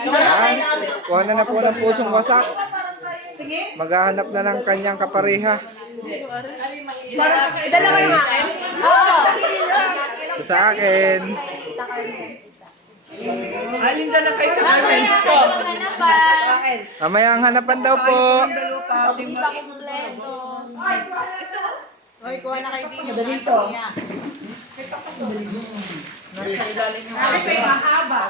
Yan. Kuha na po ng pusong wasak. Maghahanap na ng kanyang kapareha. Dalawa yung akin? Oo. Ito sa akin. Alin dyan lang kayo sa akin? Mamaya ang hanapan daw po. Hoy, kuha na kayo din. Madalito. Nasa ilalim yung haba. Ay, mahaba.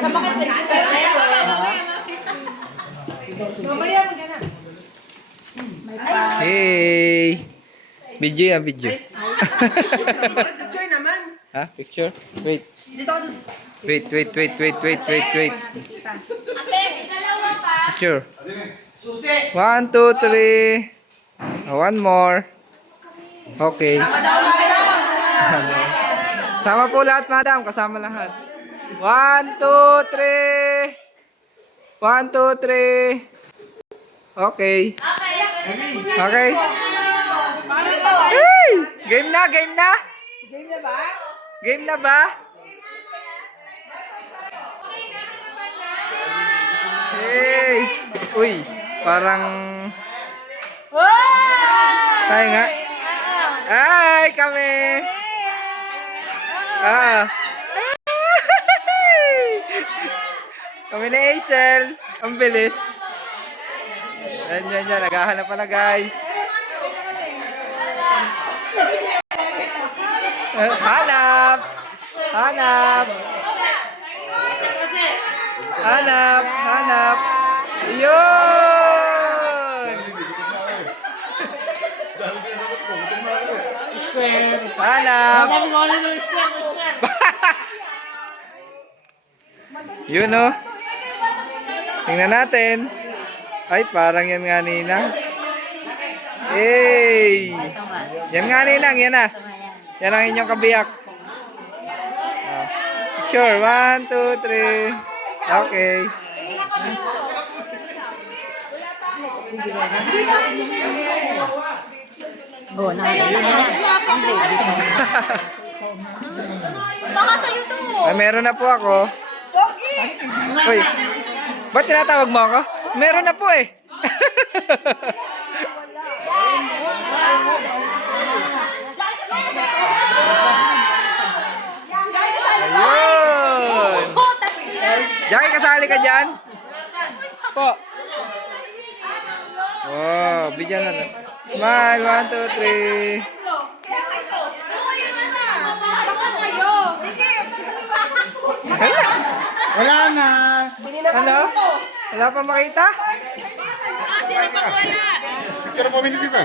Sa bakit Mamaya mo gana. Hey! Video yan, video. Picture naman. Ha? Picture? Wait. Dito. Wait. Picture. 1, 2, 3. One more. Okay. Sama po lahat, madam. Kasama lahat. 1, 2, 3. 1, 2, 3. Okay. Okay. Hey! Game na, game na. Game na ba? Game na ba? Hey! Uy, parang... Tayo nga. Ay, kami! Ah! Kami ni Hazel. Ang bilis. Yan. Naghahanap pa na, guys. Hanap! Yun! Hanap! Yun, oh. Tingnan natin. Ay, parang yan nga, Ninang. Hey! Yan nga, Ninang. Yan na. Yan ang inyong kabiyak. Sure. 1, 2, 3. Okay. Oh, baka sa'yo to. Ay, meron na po ako. Uy, ba't tinatawag mo ako? Meron na po eh. Ayun. Jackie, kasali ka dyan? Po. Oh, bigyan na. Smile, 1, 2, 3. Wala na. Ano? Wala pa makita? Picture mo minit dito.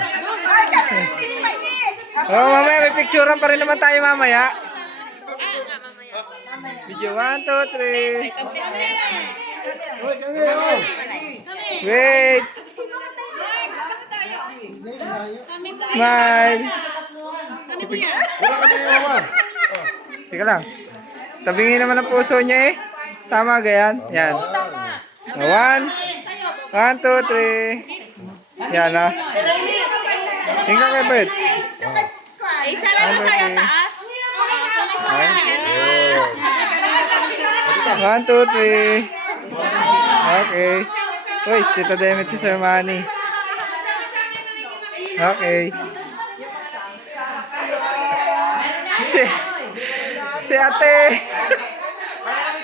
Oh, mamaya may picturean pa rin naman tayo mamaya. Video 1, 2, 3. Wait. Smile. Wala ka din naman. Teka lang. Tabingin naman ang puso niya eh. Tama gayan? Yan. 1, 2, 3. Yan ah. Tingnan kay Bert. Isa lang yung sa'yo, taas. 1, 2, 3. Okay. Uy, si Tita Demet si Sir Manny. Okay. Si ate.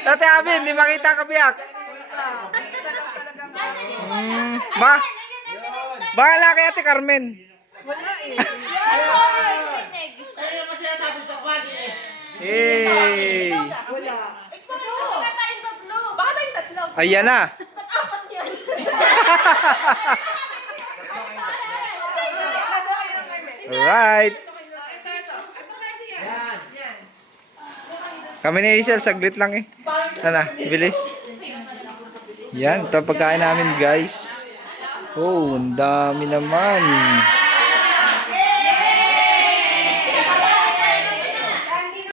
Ate Abby, hindi makita ang kabiyak. Bahala kay Ate Carmen. Hey. Baka tayong tatlo. Ayan na. Alright. Kami ni Hazel, saglit lang eh. Sana, bilis. Yan, ito ang pagkain namin guys. Oh, ang dami naman.